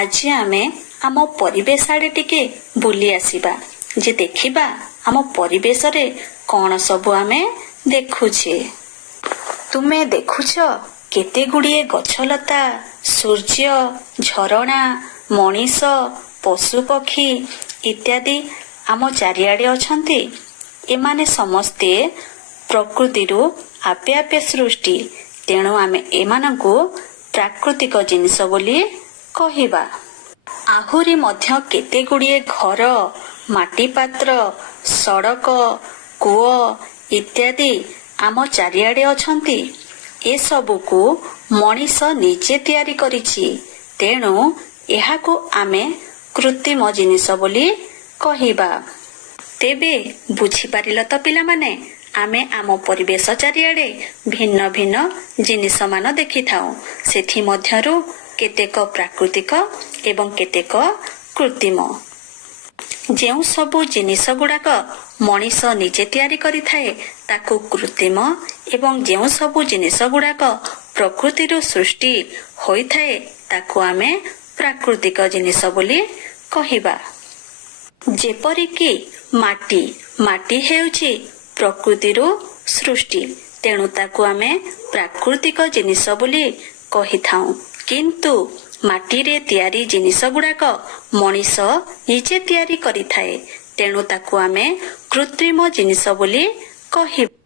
ଆଜି ଆମେ ଆମ ପରିବେଶ ଆଡ଼େ ଟିକେ ବୁଲି ଆସିବା ଯେ ଦେଖିବା ଆମ ପରିବେଶରେ କ'ଣ ସବୁ ଆମେ ଦେଖୁଛେ। ତୁମେ ଦେଖୁଛ କେତେ ଗୁଡ଼ିଏ ଗଛଲତା, ସୂର୍ଯ୍ୟ, ଝରଣା, ମଣିଷ, ପଶୁପକ୍ଷୀ ଇତ୍ୟାଦି ଆମ ଚାରିଆଡ଼େ ଅଛନ୍ତି। ଏମାନେ ସମସ୍ତେ ପ୍ରକୃତିରୁ ଆପେ ଆପେ ସୃଷ୍ଟି। ତେଣୁ ଆମେ ଏମାନଙ୍କୁ ପ୍ରାକୃତିକ ଜିନିଷ ବୋଲି କହିବା। ଆହୁରି ମଧ୍ୟ କେତେ ଗୁଡ଼ିଏ ଘର, ମାଟି ପାତ୍ର, ସଡ଼କ, କୂଅ ଇତ୍ୟାଦି ଆମ ଚାରିଆଡ଼େ ଅଛନ୍ତି। ଏସବୁକୁ ମଣିଷ ନିଜେ ତିଆରି କରିଛି। ତେଣୁ ଏହାକୁ ଆମେ କୃତ୍ରିମ ଜିନିଷ ବୋଲି କହିବା। ତେବେ ବୁଝିପାରିଲ ତ ପିଲାମାନେ, ଆମେ ଆମ ପରିବେଶ ଚାରିଆଡ଼େ ଭିନ୍ନ ଭିନ୍ନ ଜିନିଷମାନ ଦେଖିଥାଉ। ସେଥିମଧ୍ୟରୁ କେତେକ ପ୍ରାକୃତିକ ଏବଂ କେତେକ କୃତ୍ରିମ। ଯେଉଁ ସବୁ ଜିନିଷ ଗୁଡ଼ାକ ମଣିଷ ନିଜେ ତିଆରି କରିଥାଏ ତାକୁ କୃତ୍ରିମ ଏବଂ ଯେଉଁ ସବୁ ଜିନିଷ ଗୁଡ଼ାକ ପ୍ରକୃତିରୁ ସୃଷ୍ଟି ହୋଇଥାଏ ତାକୁ ଆମେ ପ୍ରାକୃତିକ ଜିନିଷ ବୋଲି କହିବା। ଯେପରିକି ମାଟି ହେଉଛି ପ୍ରକୃତିରୁ ସୃଷ୍ଟି। ତେଣୁ ତାକୁ ଆମେ ପ୍ରାକୃତିକ ଜିନିଷ ବୋଲି କହିଥାଉ। କିନ୍ତୁ ମାଟିରେ ତିଆରି ଜିନିଷ ଗୁଡ଼ାକ ମଣିଷ ନିଜେ ତିଆରି କରିଥାଏ। ତେଣୁ ତାକୁ ଆମେ କୃତ୍ରିମ ଜିନିଷ ବୋଲି କହିବା।